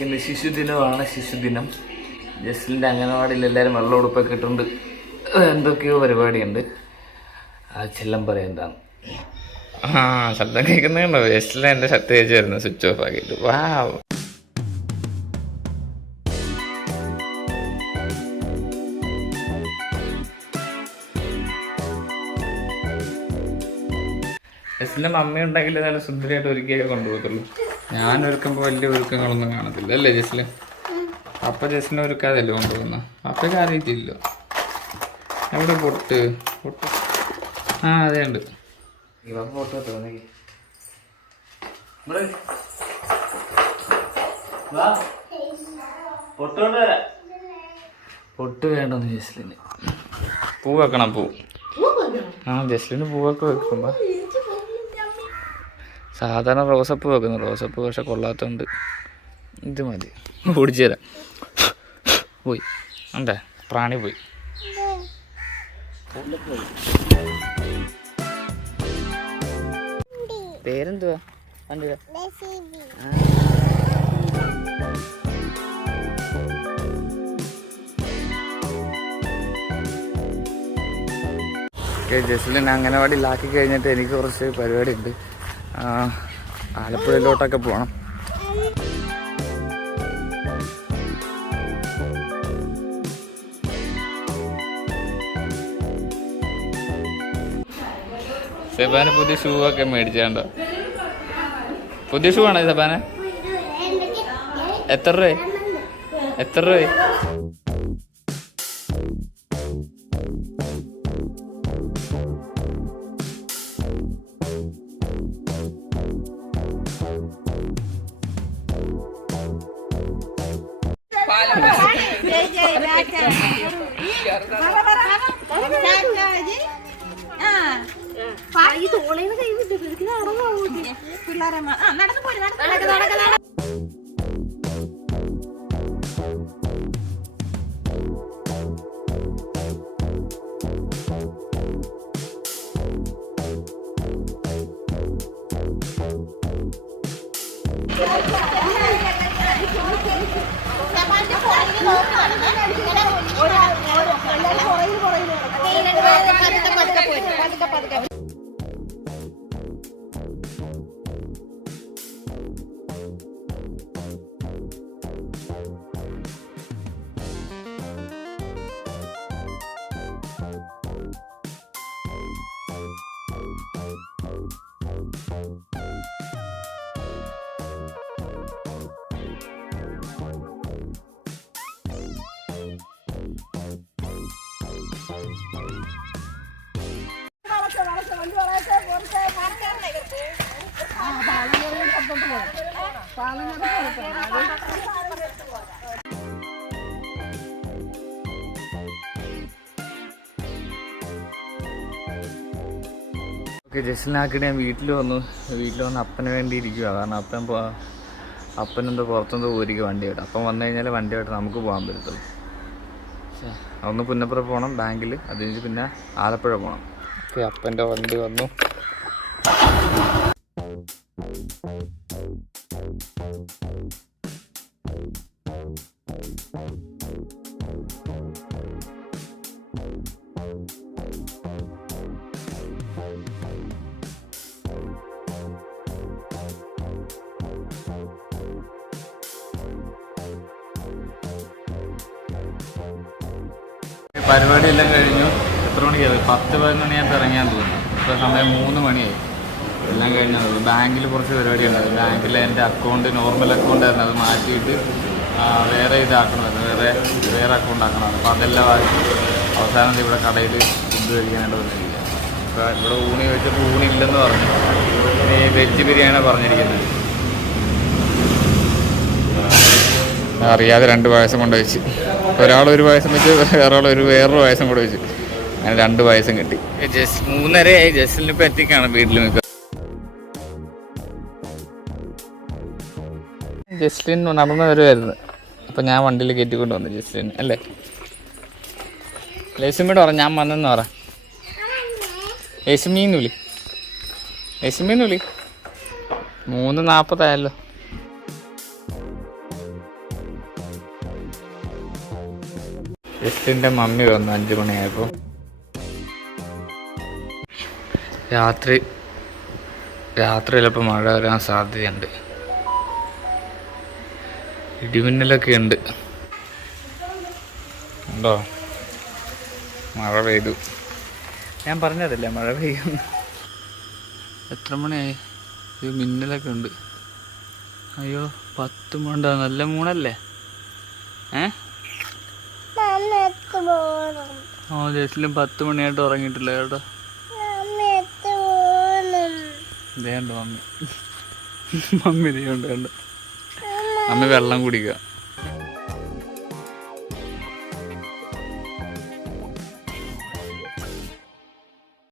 ഇന്ന് ശിശുദിനമാണ്. ശിശുദിനം. ജസ്ലിൻ്റെ അംഗനവാടിയിൽ എല്ലാവരും വെള്ളം ഉടുപ്പൊക്കെ ഇട്ടുണ്ട്. എന്തൊക്കെയോ പരിപാടിയുണ്ട്. ആ ചെല്ലം പറയെന്താണ് ശബ്ദം കേൾക്കുന്നുണ്ടോ? ജസ്റ്റിൽ എൻ്റെ ഷർട്ട് തേച്ച് വരുന്നു സ്വിച്ച് ഓഫ് ആക്കിയിട്ട്. വാ ജസ്റ്റിൻ്റെ മമ്മി ഉണ്ടെങ്കിൽ നല്ല സുന്ദരിയായിട്ട് ഒരുക്കിയൊക്കെ കൊണ്ടുപോകത്തുള്ളൂ. ഞാൻ ഒരുക്കുമ്പോൾ വലിയ ഒരുക്കങ്ങളൊന്നും കാണത്തില്ല അല്ലേ ജസ്റ്റില്? അപ്പ ജസ്റ്റിനെ ഒരുക്കാതല്ലേ കൊണ്ടുപോകുന്ന? അപ്പയ്ക്ക് അറിയത്തില്ലോ. എവിടെ പൊട്ട്? അതെ ഉണ്ട്. പൊട്ട് വേണ്ടെന്ന് ജസ്ലിന്. പൂ വെക്കണം. പൂ ജസ്ലിന് പൂവൊക്കെ വെക്കുമ്പോ സാധാരണ റോസപ്പൂ വെക്കുന്നു. റോസപ്പൂ പക്ഷെ കൊള്ളാത്തോണ്ട് ഇത് മതി. ഓടിച്ചു തരാം. പോയി ഉണ്ടേ പ്രാണി പോയി. പേരെന്തുവാ? ജസ്ലിൻ അംഗനവാടിയിലാക്കി കഴിഞ്ഞിട്ട് എനിക്ക് കുറച്ച് പരിപാടി ഉണ്ട്. ആലപ്പുഴയിലോട്ടൊക്കെ പോകണം. സെബാന് പുതിയ ഷൂ ഒക്കെ മേടിച്ചാണ്ടോ? പുതിയ ഷൂ ആണോ സെബാന്? എത്ര രൂപ? എത്ര രൂപ? പിള്ളേരെ നടന്നു പോയി. ജസ്ലിനാക്കിയിട്ട് ഞാൻ വീട്ടിൽ വന്ന് അപ്പന് വേണ്ടി ഇരിക്കുക. കാരണം അപ്പനെന്തോ പുറത്തെന്തോ ഊരിക്ക് വണ്ടിയായിട്ട്. അപ്പം വന്നു കഴിഞ്ഞാൽ വണ്ടിയായിട്ട് നമുക്ക് പോകാൻ പറ്റത്തുള്ളൂ. ഒന്ന് പുന്നപ്പുറ പോകണം ബാങ്കിൽ. അത് കഴിഞ്ഞ് പിന്നെ ആലപ്പുഴ പോകണം. ഓക്കെ, അപ്പൻ്റെ വണ്ടി വന്നു. പരിപാടിയെല്ലാം കഴിഞ്ഞു. എത്ര മണിക്കായി? 10-11 മണിയാകുമ്പോൾ ഇറങ്ങിയാൻ തോന്നുന്നു. ഇപ്പോൾ സമയം 3 മണിയായി. എല്ലാം കഴിഞ്ഞാൽ ബാങ്കിൽ കുറച്ച് പരിപാടി ഉണ്ടായിരുന്നു. ബാങ്കിൽ എൻ്റെ അക്കൗണ്ട് നോർമൽ അക്കൗണ്ടായിരുന്നു. അത് മാറ്റിയിട്ട് വേറെ ഇതാക്കണമായിരുന്നു. വേറെ അക്കൗണ്ട് ആക്കണമായിരുന്നു. അപ്പോൾ അതെല്ലാം ആക്കി അവസാനം ഇവിടെ കടയിൽ ഫുഡ് കഴിക്കാനായിട്ട് വന്നിരിക്കുക. അപ്പോൾ ഇവിടെ ഊണി വെച്ചപ്പോൾ ഊണില്ലെന്ന് പറഞ്ഞു. ഇനി വെജ് ബിരിയാണിയാണ് പറഞ്ഞിരിക്കുന്നത്. അറിയാതെ 2 പായസം കൊണ്ട് വെച്ച്. ഒരാൾ 1 പായസം വെച്ച്, വേറൊരു പായസം കൂടെ വെച്ച്. അങ്ങനെ 2 പായസം കിട്ടി. 3:30 ജസ്ലിന് ഇപ്പോൾ എത്തിക്കാണ് വീട്ടിൽ നിൽക്കുക. ജസ്ലിൻ നടന്നു വരുമായിരുന്നു. അപ്പം ഞാൻ വണ്ടിയിൽ കയറ്റിക്കൊണ്ട് വന്നു ജസ്ലിൻ അല്ലേ? ലേസുമീട് പറ ഞാൻ വന്നെന്ന് പറ. ലേസുമീന്ന് വിളി. 3:40 ആയല്ലോ. ജസ്റ്റിൻ്റെ മമ്മി വന്നു 5 മണിയായപ്പോൾ. രാത്രി ചിലപ്പോൾ മഴ വരാൻ സാധ്യതയുണ്ട്. ഇടിമിന്നലൊക്കെ ഉണ്ട്. ഉണ്ടോ? മഴ പെയ്തു. ഞാൻ പറഞ്ഞതല്ലേ മഴ പെയ്യുന്നു. എത്ര മണിയായി? ഇത് മിന്നലൊക്കെ ഉണ്ട്. അയ്യോ 10 മണി. നല്ല മൂണല്ലേ? ജസ്റ്റിലും 10 മണിയായിട്ട് ഉറങ്ങിയിട്ടില്ല കേട്ടോ. ഇതേണ്ട മമ്മി. മമ്മി ഇതേണ്ട കണ്ടോ. മമ്മി വെള്ളം കുടിക്കുക.